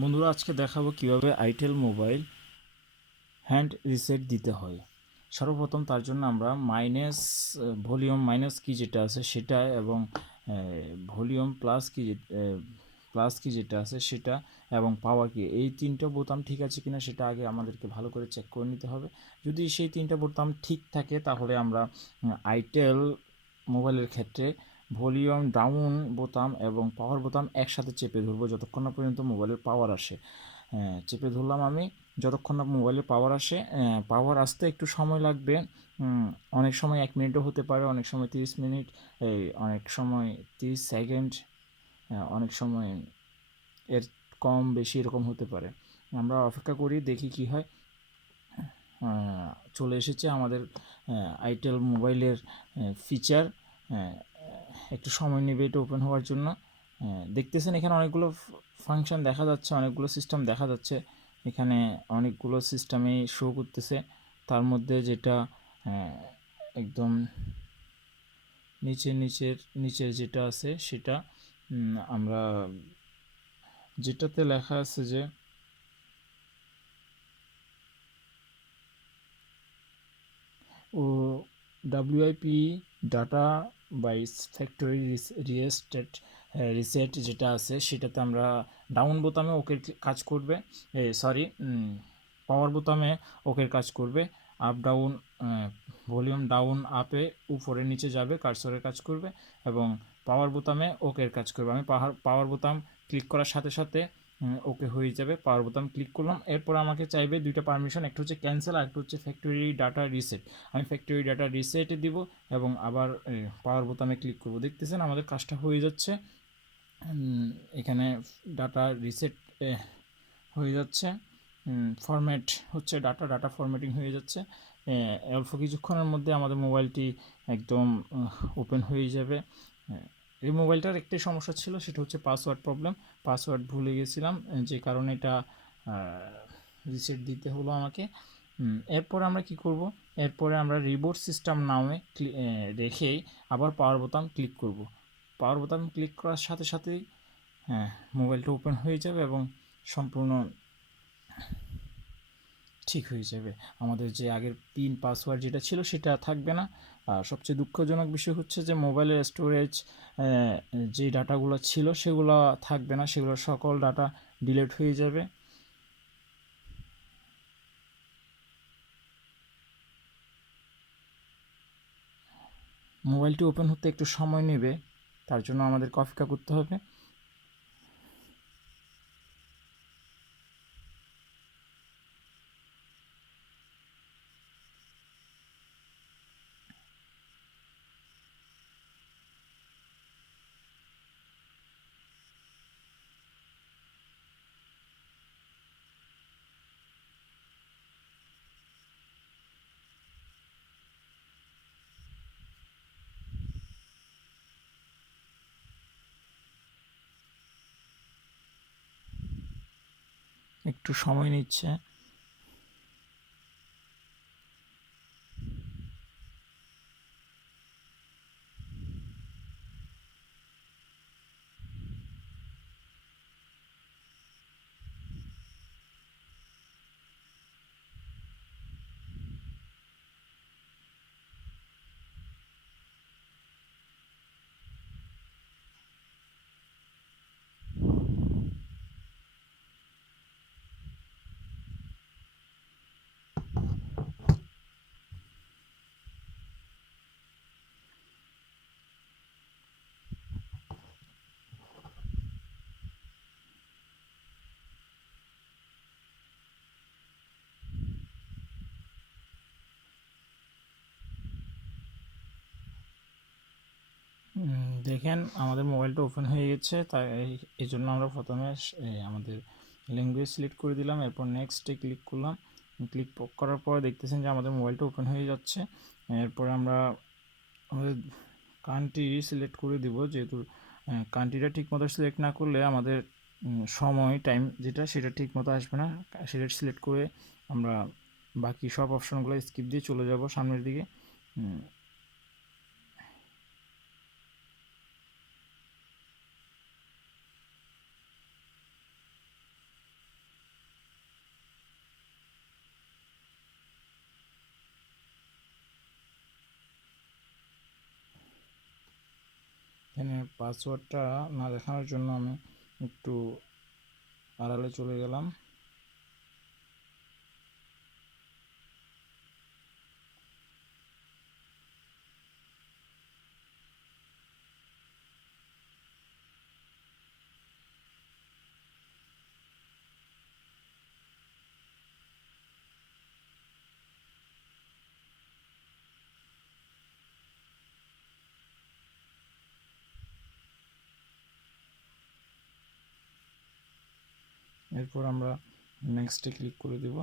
বন্ধুরা, আজকে দেখাবো কিভাবে আইটেল মোবাইল হ্যান্ড রিসেট দিতে হয়। সর্বপ্রথম তার জন্য আমরা ভলিউম মাইনাস কি যেটা আছে সেটা এবং ভলিউম প্লাস কি যেটা আছে সেটা এবং পাওয়ার কি, এই তিনটা বোতাম ঠিক আছে কিনা সেটা আগে আমাদেরকে ভালো করে চেক করে নিতে হবে। যদি সেই তিনটা বোতাম ঠিক থাকে তাহলে আমরা আইটেল মোবাইলের ক্ষেত্রে ভলিউম ডাউন বোতাম এবং পাওয়ার বোতাম একসাথে চেপে ধরবো যতক্ষণ না পর্যন্ত মোবাইলের পাওয়ার আসে। চেপে ধরলাম আমি, যতক্ষণ না মোবাইলে পাওয়ার আসে। পাওয়ার আসতে একটু সময় লাগবে, অনেক সময় 1 মিনিটও হতে পারে, অনেক সময় 30 মিনিট, অনেক সময় 30 সেকেন্ড, অনেক সময় এর কম বেশি এরকম হতে পারে। আমরা অপেক্ষা করি, দেখি কি হয়। চলে এসেছে আমাদের আইটেল মোবাইলের ফিচার। একটু সময় নেবে এটা ওপেন হওয়ার জন্য। দেখতেছেন এখানে অনেকগুলো ফাংশন দেখা যাচ্ছে, অনেকগুলো সিস্টেম দেখা যাচ্ছে। এখানে অনেকগুলো সিস্টেমে শো করতেছে। তার মধ্যে যেটা একদম নিচের যেটা আছে সেটা আমরা যেটাতে লেখা আছে যে ও ডাব্লিউআইপি ডাটা বাই ফ্যাক্টরি রিসেট যেটা আছে সেটাতে আমরা ডাউন বোতামে ওকে কাজ করবে, পাওয়ার বোতামে ওকে কাজ করবে। আপ ডাউন, ভলিউম ডাউন আপে উপরে নিচে যাবে, কার্সরের কাজ করবে এবং পাওয়ার বোতামে ওকের কাজ করবে। আমি পাওয়ার বোতাম ক্লিক করার সাথে সাথে ওকে হয়ে যাবে। পাওয়ার বোতাম ক্লিক করলাম, এরপর আমাকে চাইবে দুইটা পারমিশন, একটা হচ্ছে ক্যান্সেল আর একটা হচ্ছে ফ্যাক্টরি ডাটা রিসেট। আমি ফ্যাক্টরি ডাটা রিসেটে দিব এবং আবার পাওয়ার বোতামে ক্লিক করব। দেখতেছেন আমাদের কাজটা হয়ে যাচ্ছে। এখানে ডাটা রিসেট হয়ে যাচ্ছে, ফরম্যাট হচ্ছে, ডাটা ফরম্যাটিং হয়ে যাচ্ছে। অল্প কিছুক্ষণের মধ্যে আমাদের মোবাইলটি একদম ওপেন হয়ে যাবে। এই মোবাইলটার একটাই সমস্যা ছিল, সেটা হচ্ছে পাসওয়ার্ড প্রবলেম। পাসওয়ার্ড ভুলে গেছিলাম, যে কারণে এটা রিসেট দিতে হলো আমাকে। এরপরে আমরা কি করব, এরপরে আমরা রিবোট সিস্টেম নামে রেখেই আবার পাওয়ার বোতাম ক্লিক করব। পাওয়ার বোতাম ক্লিক করার সাথে সাথেই মোবাইলটা ওপেন হয়ে যাবে এবং সম্পূর্ণ ঠিক হয়ে যাবে। আমাদের যে আগের পিন পাসওয়ার্ড যেটা ছিল সেটা থাকবে না। আর সবচেয়ে দুঃখজনক বিষয় হচ্ছে যে মোবাইলের স্টোরেজ যে ডাটাগুলো ছিল সেগুলো থাকবে না, সেগুলো সকল ডাটা ডিলিট হয়ে যাবে। মোবাইলটি ওপেন হতে একটু সময় নেবে, তার জন্য আমাদেরকে অপেক্ষা করতে হবে। একটু সময় নিচ্ছে। দেখেন আমাদের মোবাইলটা ওপেন হয়ে গেছে। তাই এই জন্য আমরা প্রথমে আমাদের ল্যাঙ্গুয়েজ সিলেক্ট করে দিলাম, এরপর নেক্সটে ক্লিক করলাম। ক্লিক করার পর দেখতেছেন যে আমাদের মোবাইলটা ওপেন হয়ে যাচ্ছে। এরপর আমরা আমাদের কান্ট্রি সিলেক্ট করে দিব, যেহেতু কান্ট্রিটা ঠিক মতো সিলেক্ট না করলে আমাদের সময় টাইম যেটা সেটা ঠিক মতো আসবে না। সেটা সিলেক্ট করে আমরা বাকি সব অপশনগুলো স্কিপ দিয়ে চলে যাব সামনের দিকে। এখানে পাসওয়ার্ডটা না দেখানোর জন্য আমি একটু আড়ালে চলে গেলাম। এরপর আমরা নেক্সটে ক্লিক করে দেব।